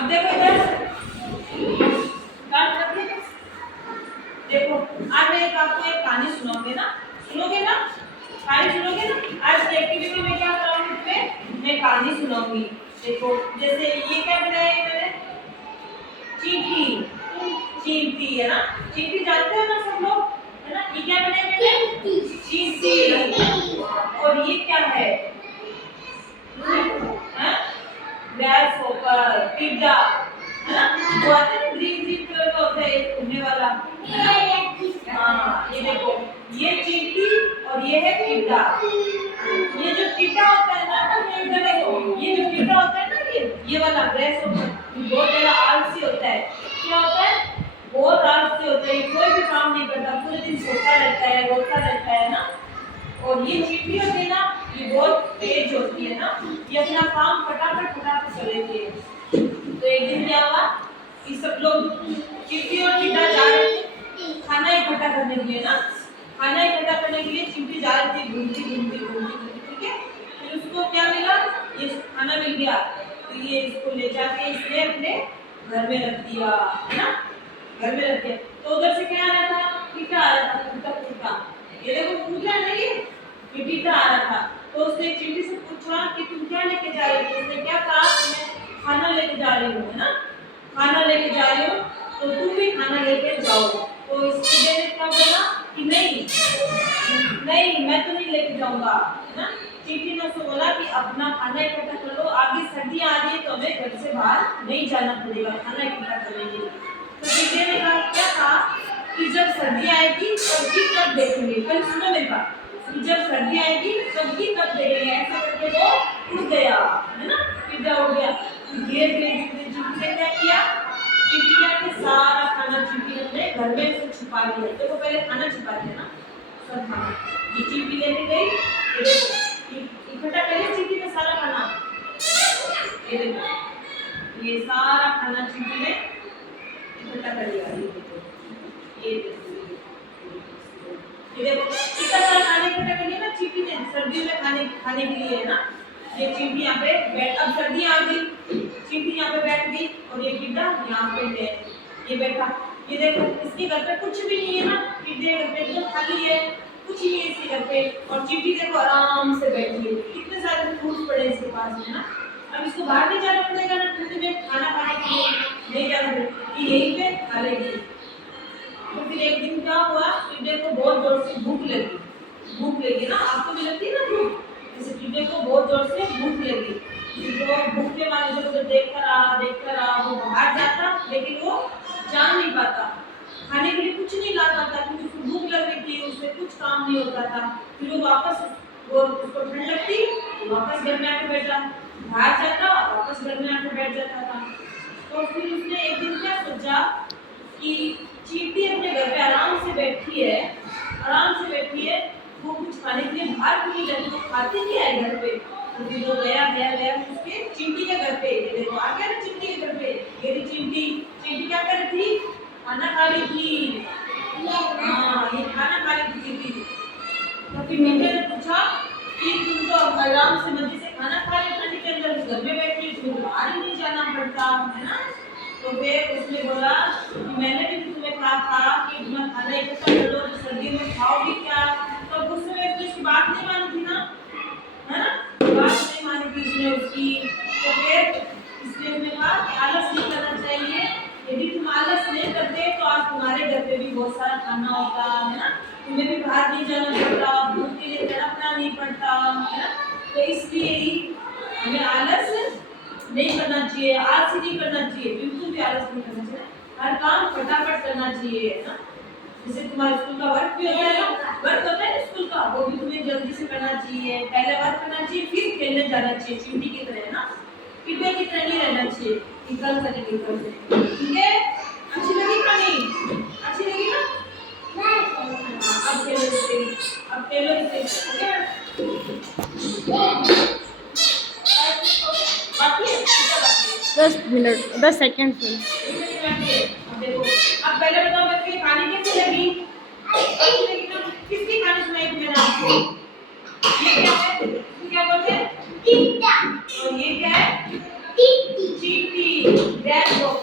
अब देखो इधर देखो, आज मैं आपको एक कहानी सुनाऊंगी ना, सुनोगे ना, कहानी सुनोगे ना। आज की एक्टिविटी में क्या कराऊंगी तुम्हें, मैं कहानी सुनाऊंगी। देखो जैसे ये क्या बनाया है मैंने, चींटी, चींटी है ना, चींटी जानते हो ना सब लोग, है ना। ये क्या बनाया मैंने, चींटी। और ये क्या है, ग्रास होकर टिड्डा, है ना। वो आता है ग्रीन ग्रीन कलर का होता है उड़ने वाला। हाँ ये देखो, ये चींटी और ये है टिड्डा। ये जो टिड्डा होता है ना, इधर देखो, ये जो टिड्डा होता है ना, ये वाला ग्रास होकर बहुत ज्यादा आलसी होता है। क्या होता है, बहुत आलसी होता है, कोई भी काम नहीं करता, पूरे दिन सोता रहता है, रोता रहता है ना। और ये चींटी होती है ना, ये बहुत तेज होती है ना, ये अपना काम फटाफट कर लेती है। तो एक दिन क्या हुआ कि सब लोग चींटी और टिड्डा जा रहे थे खाना इकट्ठा करने के लिए ना, खाना इकट्ठा करने के लिए चींटी जा रही थी घूमती घूमती घूमती, ठीक है। फिर उसको क्या मिला, ये खाना मिल गया, तो ये इसको ले जाके इसने अपने घर में रख दिया, है ना, घर में रख दिया। तो उधर से क्या आ रहा था, टिड्डा आ रहा था, कूदता कूदता, ये देखो कूद रहा नहीं, ये टिड्डा आ रहा था। तो उसने चींटी से पूछा कि तुम क्या लेके जा रही हो, उसने क्या कहा, मैं खाना लेके जा रही हूँ, है ना, खाना लेके जा रही हूँ, तो तुम भी खाना लेके जाओ। तो इस टिड्डे ने क्या बोला कि नहीं नहीं, मैं तो नहीं लेके जाऊंगा, है ना। चींटी ने उसको बोला कि अपना खाना इकट्ठा कर लो, आगे सर्दी आ रही है तो हमें घर से बाहर नहीं जाना पड़ेगा, खाना इकट्ठा करने के लिए। तो टिड्डे ने कहा क्या कहा कि जब सर्दी आएगी सब्जी तब देखेंगे। पहले सुनो मेरी बात, जब सर्दी आएगी सब्जी तब देखेंगे, ऐसा करके वो उड़ गया, है ना, टिड्डा उड़ गया। धीरे धीरे चींटी ने क्या किया, चींटी क्या कि सारा खाना चींटी ने अपने घर में से छुपा लिया। देखो पहले खाना छुपाते हैं ना, सब खाना ये चींटी लेके गई, इकट्ठा कर लिया चींटी ने सारा खाना। ये देखो ये सारा खाना चींटी ने इकट्ठा कर लिया। ये देखो कितना सारा खाने इकट्ठा कर लिया ना चींटी ने, सर्दियों में खाने के लिए, है ना। ये चींटी यहाँ पे बैठ, अब सर्दी आ गई, चींटी यहाँ पे बैठ गई और ये टिड्डा यहाँ पे ये बैठा। ये देखो इसके घर पे कुछ भी नहीं है ना, टिड्डे घर पे एकदम खाली है, कुछ नहीं है इसके घर पे। और चींटी देखो आराम से बैठी है, कितने सारे फ्रूट्स पड़े इसके पास में ना। अब इसको बाहर नहीं जाना पड़ेगा ना, ठंड में खाना खाने के लिए नहीं जाना पड़ेगा, यहीं पे खा लेगी। तो फिर एक दिन क्या हुआ, टिड्डे को बहुत जोर से भूख लगी ना, आपको भी लगती है ना भूख, जैसे टिड्डे को बहुत जोर से भूख लगी। तो भूख के मारे जब उधर देखकर रहा, वो बाहर जाता लेकिन वो जा नहीं पाता, खाने के लिए कुछ नहीं ला पाता क्योंकि उसको भूख लग रही थी, उससे कुछ काम नहीं होता था। फिर वो वापस, वो उसको ठंड लगती, वापस घर में आके बैठ जाता, बाहर जाता वापस घर में आके बैठ जाता था। तो फिर उसने एक दिन क्या सोचा कि चींटी अपने घर पे आराम से बैठी है, वो कुछ खाने के लिए बाहर क्यों नहीं जाती, वो खाती क्या है घर पे। तो फिर वो गया उसके चींटी के घर पे, ये देखो आ गया ना चींटी के घर पे। ये चींटी क्या कर रही थी, खाना खा रही थी, हाँ ये खाना खा रही थी चींटी। तो फिर टिड्डे ने पूछा कि तुम तो आराम से मजे से खाना खा रही हो ठंड के अंदर, घर में बैठी, तुम्हें बाहर ही नहीं जाना पड़ता, है ना। तो फिर उसने बोला कि मैंने भी तुम्हें कहा था कि तुम्हें खाना इकट्ठा कर लो, सर्दी में खाओगी क्या। तो गुस्से में उसकी बात नहीं मानी थी ना, है ना, बात नहीं मानी थी उसने उसकी। तो फिर इसलिए उसने कहा कि आलस नहीं करना चाहिए, यदि तुम आलस नहीं करते तो आज तुम्हारे घर पे भी बहुत सारा खाना होता, है ना, तुम्हें भी बाहर नहीं जाना पड़ता, भूख के लिए तड़पना नहीं पड़ता, है ना। तो इसलिए ही हमें आलस नहीं करना चाहिए, आलस नहीं करना चाहिए, बिल्कुल भी आलस नहीं करना चाहिए, हर काम फटाफट करना चाहिए, है ना। जैसे तुम्हारे स्कूल का वर्क भी होता है ना, वर्क होता है स्कूल का, वो भी तुम्हें जल्दी से करना चाहिए, पहले वर्क करना चाहिए फिर खेलने जाना चाहिए, चींटी की तरह, है ना, टिड्डे की तरह नहीं रहना चाहिए, निकल से। ठीक है, अच्छी लगी कहानी, अच्छी लगी ना। अब खेलो इसे, बाकी है 10 मिनट 10 सेकेंड से। देखो अब पहले बताओ बच्चे कहानी कैसी लगी, अच्छी लगी ना। किसकी कहानी सुनाई थी मैंने आपको, ये क्या है, क्या बोलते हैं टिड्डा, और ये क्या है टिड्डी। चींटी, दैट बॉक्स